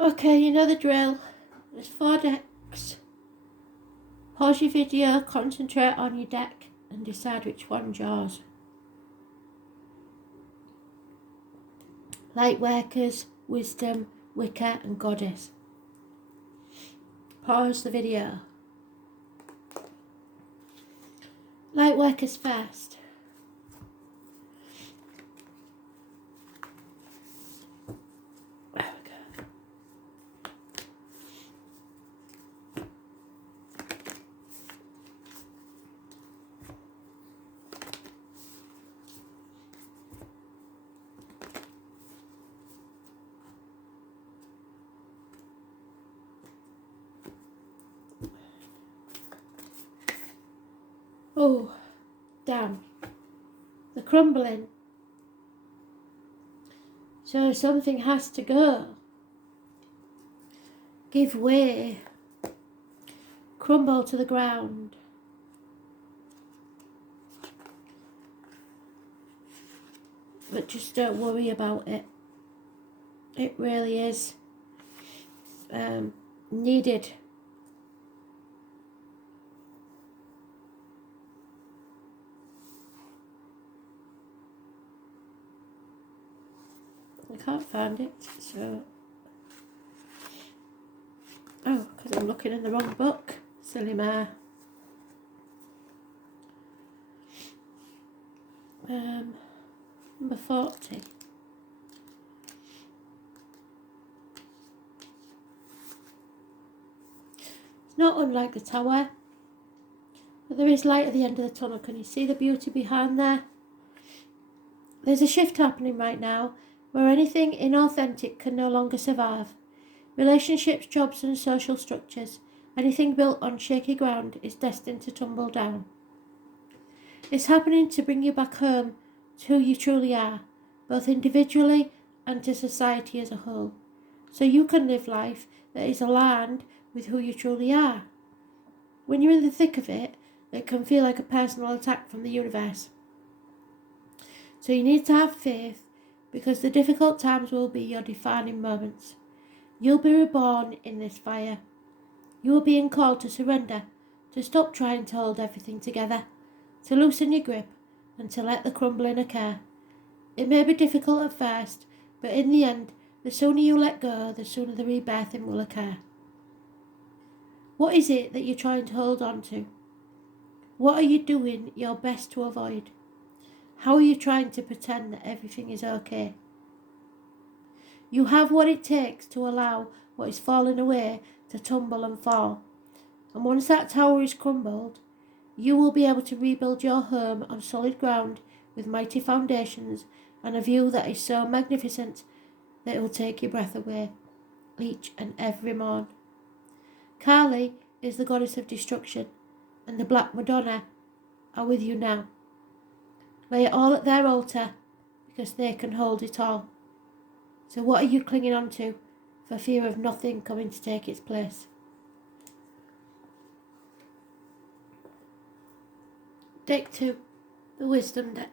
Okay, you know the drill. There's 4 decks. Pause your video, concentrate on your deck and decide which one's yours. Lightworkers, Wisdom, Wicker and Goddess. Pause the video. Lightworkers first. There we go. Oh, damn. The crumbling. So something has to go. Give way. Crumble to the ground. But just don't worry about it. It really is needed. I can't find it, so... Oh, because I'm looking in the wrong book. Silly mare. Number 40. It's not unlike the tower, but there is light at the end of the tunnel. Can you see the beauty behind there? There's a shift happening right now where anything inauthentic can no longer survive. Relationships, jobs and social structures, anything built on shaky ground is destined to tumble down. It's happening to bring you back home to who you truly are, both individually and to society as a whole, so you can live life that is aligned with who you truly are. When you're in the thick of it, it can feel like a personal attack from the universe. So you need to have faith, because the difficult times will be your defining moments. You'll be reborn in this fire. You are being called to surrender, to stop trying to hold everything together, to loosen your grip, and to let the crumbling occur. It may be difficult at first, but in the end, the sooner you let go, the sooner the rebirthing will occur. What is it that you're trying to hold on to? What are you doing your best to avoid? How are you trying to pretend that everything is okay? You have what it takes to allow what is falling away to tumble and fall. And once that tower is crumbled, you will be able to rebuild your home on solid ground with mighty foundations and a view that is so magnificent that it will take your breath away each and every morn. Kali is the goddess of destruction, and the Black Madonna are with you now. Lay it all at their altar, because they can hold it all. So what are you clinging on to for fear of nothing coming to take its place? Deck 2, the Wisdom deck.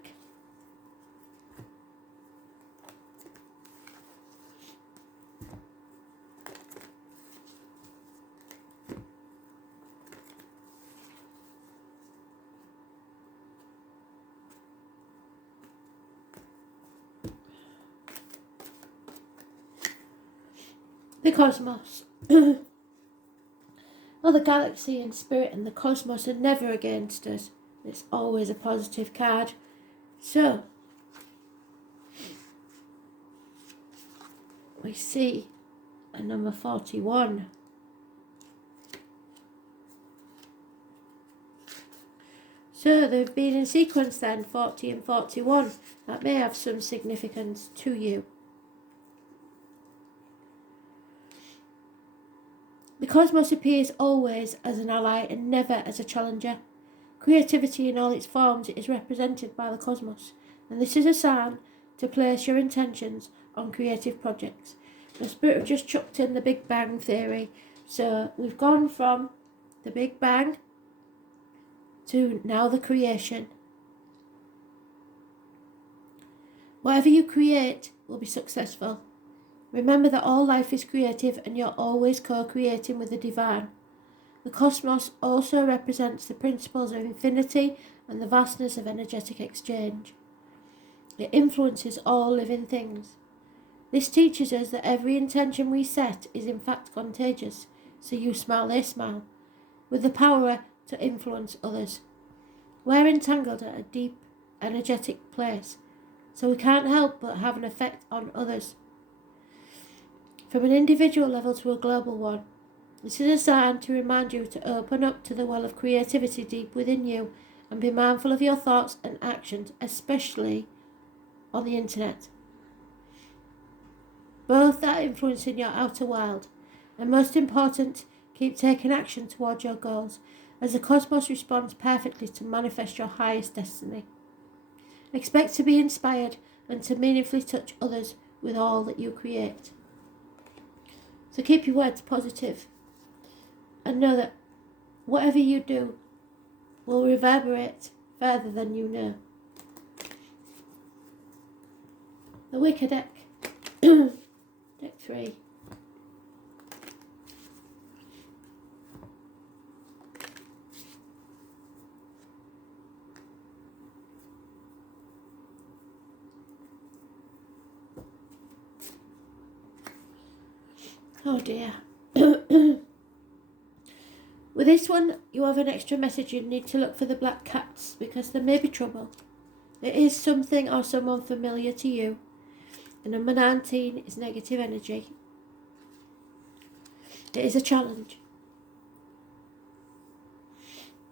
The Cosmos. Well, the galaxy and spirit and the cosmos are never against us. It's always a positive card. So, we see a number 41. So they've been in sequence then, 40 and 41. That may have some significance to you. The cosmos appears always as an ally and never as a challenger. Creativity in all its forms is represented by the cosmos, and this is a sign to place your intentions on creative projects. The spirit have just chucked in the Big Bang Theory. So we've gone from the Big Bang to now the creation. Whatever you create will be successful. Remember that all life is creative and you're always co-creating with the divine. The cosmos also represents the principles of infinity and the vastness of energetic exchange. It influences all living things. This teaches us that every intention we set is in fact contagious, so you smile, they smile, with the power to influence others. We're entangled at a deep, energetic place, so we can't help but have an effect on others. From an individual level to a global one, this is a sign to remind you to open up to the well of creativity deep within you and be mindful of your thoughts and actions, especially on the internet. Both are influencing your outer world, and most important, keep taking action towards your goals, as the cosmos responds perfectly to manifest your highest destiny. Expect to be inspired and to meaningfully touch others with all that you create. So keep your words positive and know that whatever you do will reverberate further than you know. The Wicker deck, deck 3. Oh dear. With this one, you have an extra message. You need to look for the black cats because there may be trouble. It is something or someone familiar to you. And number 19 is negative energy. It is a challenge.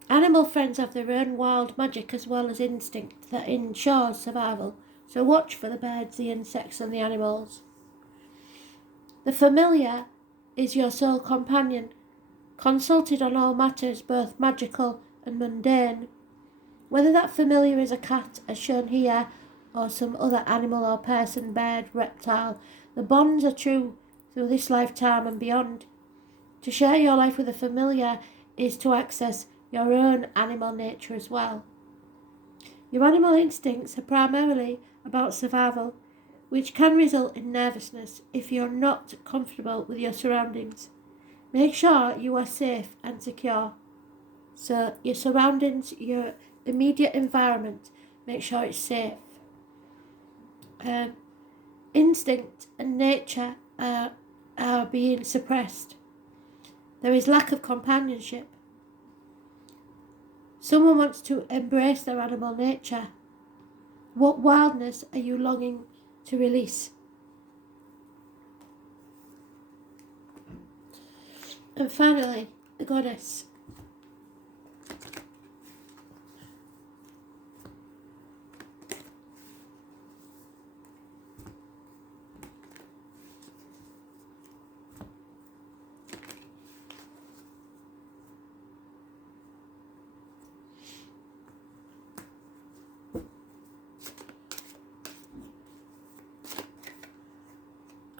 Animal friends have their own wild magic as well as instinct that ensures survival. So watch for the birds, the insects and the animals. The familiar is your soul companion, consulted on all matters, both magical and mundane. Whether that familiar is a cat, as shown here, or some other animal or person, bird, reptile, the bonds are true through this lifetime and beyond. To share your life with a familiar is to access your own animal nature as well. Your animal instincts are primarily about survival, which can result in nervousness if you're not comfortable with your surroundings. Make sure you are safe and secure. So your surroundings, your immediate environment, make sure it's safe. Instinct and nature are being suppressed. There is lack of companionship. Someone wants to embrace their animal nature. What wildness are you longing to release? And finally, the goddess.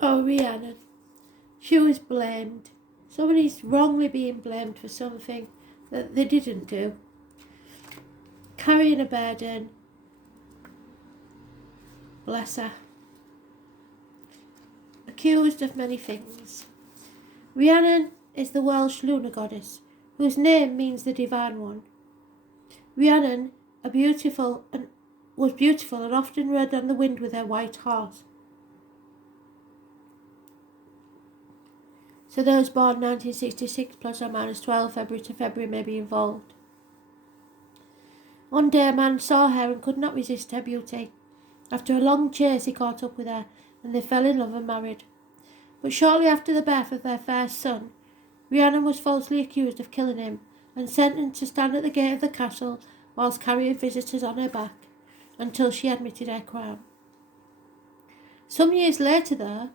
Oh, Rhiannon. She was blamed. Somebody's wrongly being blamed for something that they didn't do. Carrying a burden. Bless her. Accused of many things. Rhiannon is the Welsh lunar goddess, whose name means the divine one. Rhiannon was beautiful and often rode on the wind with her white horse. So those born 1966 plus or minus 12 February to February may be involved. One day a man saw her and could not resist her beauty. After a long chase he caught up with her and they fell in love and married. But shortly after the birth of their first son, Rhiannon was falsely accused of killing him and sentenced to stand at the gate of the castle whilst carrying visitors on her back until she admitted her crime. Some years later though,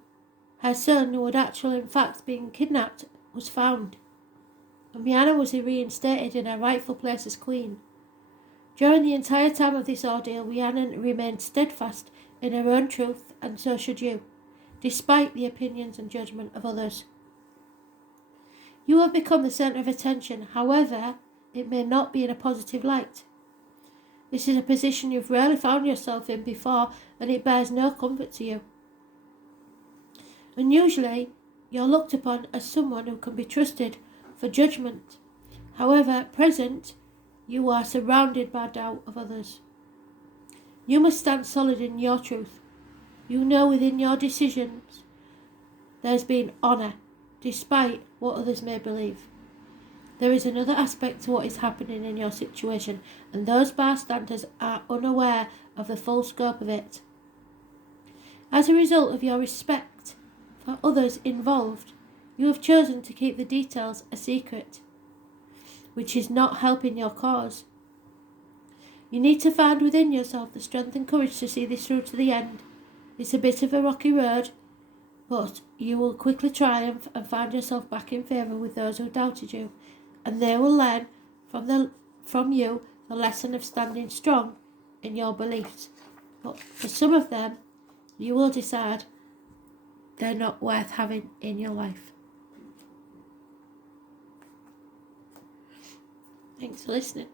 her son, who had actually in fact been kidnapped, was found, and Rhiannon was reinstated in her rightful place as queen. During the entire time of this ordeal, Rhiannon remained steadfast in her own truth, and so should you, despite the opinions and judgment of others. You have become the centre of attention, however, it may not be in a positive light. This is a position you've rarely found yourself in before, and it bears no comfort to you. And usually you're looked upon as someone who can be trusted for judgment. However, at present, you are surrounded by doubt of others. You must stand solid in your truth. You know within your decisions there's been honour, despite what others may believe. There is another aspect to what is happening in your situation, and those bystanders are unaware of the full scope of it. As a result of your respect for others involved, you have chosen to keep the details a secret, which is not helping your cause. You need to find within yourself the strength and courage to see this through to the end. It's a bit of a rocky road, but you will quickly triumph and find yourself back in favour with those who doubted you, and they will learn from you the lesson of standing strong in your beliefs. But for some of them, you will decide they're not worth having in your life. Thanks for listening.